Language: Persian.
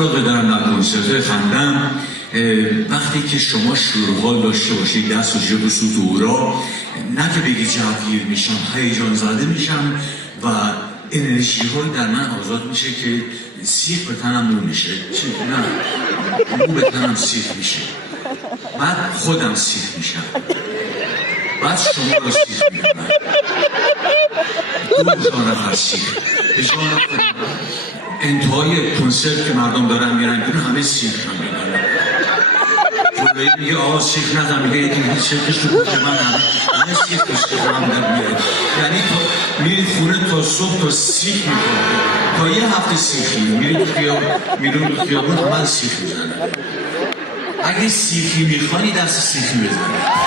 اخلاقی دارم در کنسرت خندم. وقتی که شما شورحال داشته باشید، دست و جیب و سوت و هورا، نه که بگی جوگیر میشم، هیجان زده میشم و انرژی های در من آزاد میشه که سیخ به تنم مو میشه. نه، مو به تنم سیخ میشه، بعد خودم سیخ میشم، بعد شما رو سیخ میکنم. دو نفر سیخ به جان خودم. انتهای کنسرت که مردم دارن میرن بیرون، همه سیخ هم میکنن. جلوی میگه آقا سیخ نزن، میگه یکی هیچ سیخش تو کشه من همه سیخ کشته هم در میاد. یعنی تو میری خونه تا صبح تا سیخ میکنه، تا یه هفته سیخی میرون خیابون همه سیخ میزنن. اگه سیخی میخوانی دست سیخی بزنی.